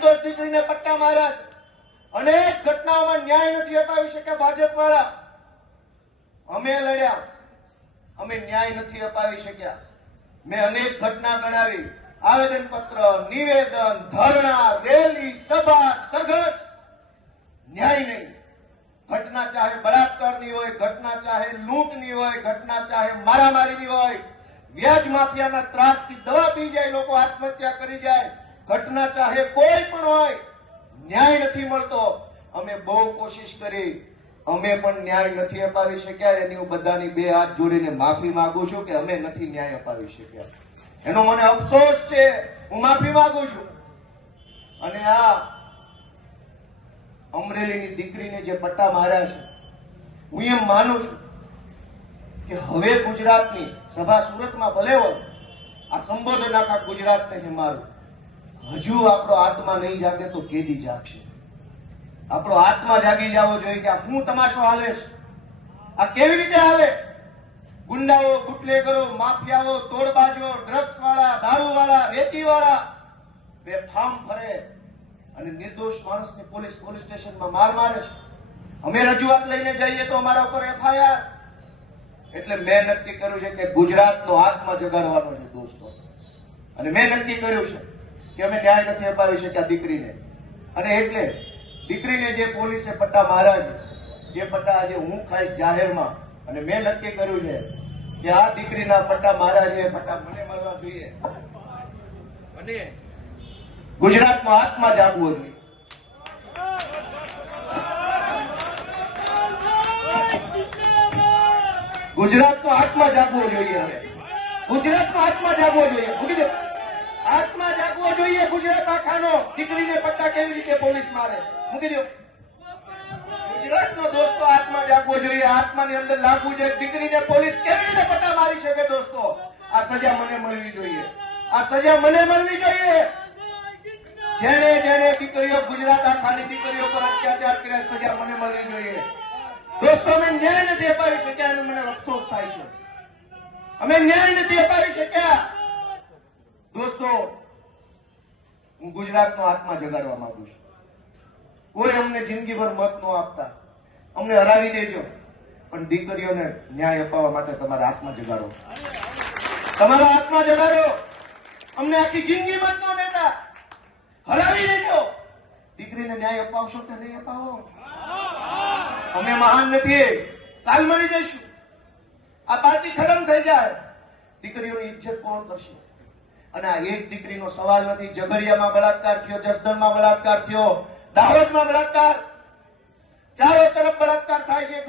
નિર્દોષ દીકરીને પટ્ટા માર્યા છે. અનેક ઘટનાઓમાં ન્યાય નથી અપાવી શક્યા ભાજપ વાળા. અમે લડ્યા, અમે ન્યાય નથી અપાવી શક્યા. મેં અનેક ઘટના ગણાવી, આવેદન પત્ર, નિવેદન, ધરણા, રેલી, સભા, સરઘસ, ન્યાય નહીં. ઘટના ચાહે બળાત્કારની હોય, ઘટના ચાહે લૂંટની હોય, ઘટના ચાહે મારામારીની હોય, વ્યાજ માફિયાના ત્રાસથી દવા પી જાય, લોકો આત્મહત્યા કરી જાય, ઘટના ચાહે કોઈ પણ હોય, ન્યાય નથી મળતો. અમે બહુ કોશિશ કરી, અમે પણ ન્યાય નથી અપાવી શક્યા. એની હું બધાની બે હાથ જોડીને માફી માંગુ છું કે અમે નથી ન્યાય અપાવી શક્યા. એનો મને અફસોસ છે, હું માફી માંગુ છું. અને આ અમરેલીની દીકરીને જે પટ્ટા માર્યા છે, હું એમ માનું છું કે હવે ગુજરાતની સભા સુરતમાં ભલે હોય, આ સંબોધન આખા ગુજરાતને છે મારું. હજુ આપણો આત્મા નહીં જાગે તો કેદી જાગશે? આપણો આત્મા જાગી જવો જોઈએ કે આ શું તમાશો હાલે છે, આ કેવી રીતે હાલે? ગુંડાઓ, બુટલેગરો, માફિયાઓ, તોડબાજો, ડ્રગ્સ વાળા, દારૂ વાળા, રેતી વાળા બેફામ ફરે અને નિર્દોષ માણસને પોલીસ સ્ટેશનમાં માર મારે છે. અમે રજૂઆત લઈને જઈએ તો અમારા ઉપર એફઆઈઆર. એટલે મેં નક્કી કર્યું છે કે ગુજરાતનો આત્મા જગાડવાનો છે દોસ્તો. અને મેં નક્કી કર્યું છે કે અમે ન્યાય નથી અપાવી શક્યા દીકરીને. અને એટલે દીકરીને જે પોલીસે પટ્ટા માર્યા છે, એ પટ્ટા આજે હું ખાઈશ જાહેરમાં. અને મેં નક્કી કર્યું છે કે આ દીકરીના પટ્ટા માર્યા છે, એ પટ્ટા મને મળવા જોઈએ. અને ગુજરાતનો આત્મા જાગવો જોઈએ. ગુજરાતનો આત્મા જાગવો જોઈએ. હવે ગુજરાતનો આત્મા જાગવો જોઈએ. મૂકી દો, આત્મા જાગવો જોઈએ ગુજરાત આખાનો. દીકરીને પટ્ટા કેવી રીતે પોલીસ મારે? મૂકી દો. ગુજરાતનો દોસ્તો આત્મા જાગવો જોઈએ. આત્માની અંદર લાગવું જોઈએ. દીકરીને પોલીસ કેવી રીતે પટ્ટા મારી શકે? દોસ્તો, આ સજા મને મળવી જોઈએ. આ સજા મને મળવી જોઈએ. જેને જેને દીકરીઓ, ગુજરાત આખાની દીકરીઓ પર અત્યાચાર કર્યા, સજા મને મળવી જોઈએ. દોસ્તો, અમે ન્યાય નથી અપાવી શક્યા, એનો મને અફસોસ થાય છે. અમે ન્યાય નથી અપાવી શક્યા. દોસ્તો, હું ગુજરાતનો આત્મા જગાડવા માંગુ છું. કોઈ અમને જિંદગીભર મત ન આપતા, અમને હરાવી દેજો, પણ દીકરીઓને ન્યાય અપાવવા માટે તમારા આત્મા જગાડો. તમારા આત્મા જગાડો. અમને આખી જિંદગી મત ન દેતા, હરાવી દેજો. દીકરીને ન્યાય અપાવશો કે નહીં અપાવો? અમે મહાન નથી, કાલ મરી જઈશું. આ પાર્ટી ખતમ થઈ જાય, દીકરીઓની ઇજ્જત કોણ કરશે? અને આ એક દીકરીનો સવાલ નથી. ઝઘડિયામાં બળાત્કાર થયો, જસદણમાં બળાત્કાર થયો, દાહોદમાં બળાત્કાર, ચારો તરફ બળાત્કાર થાય છે.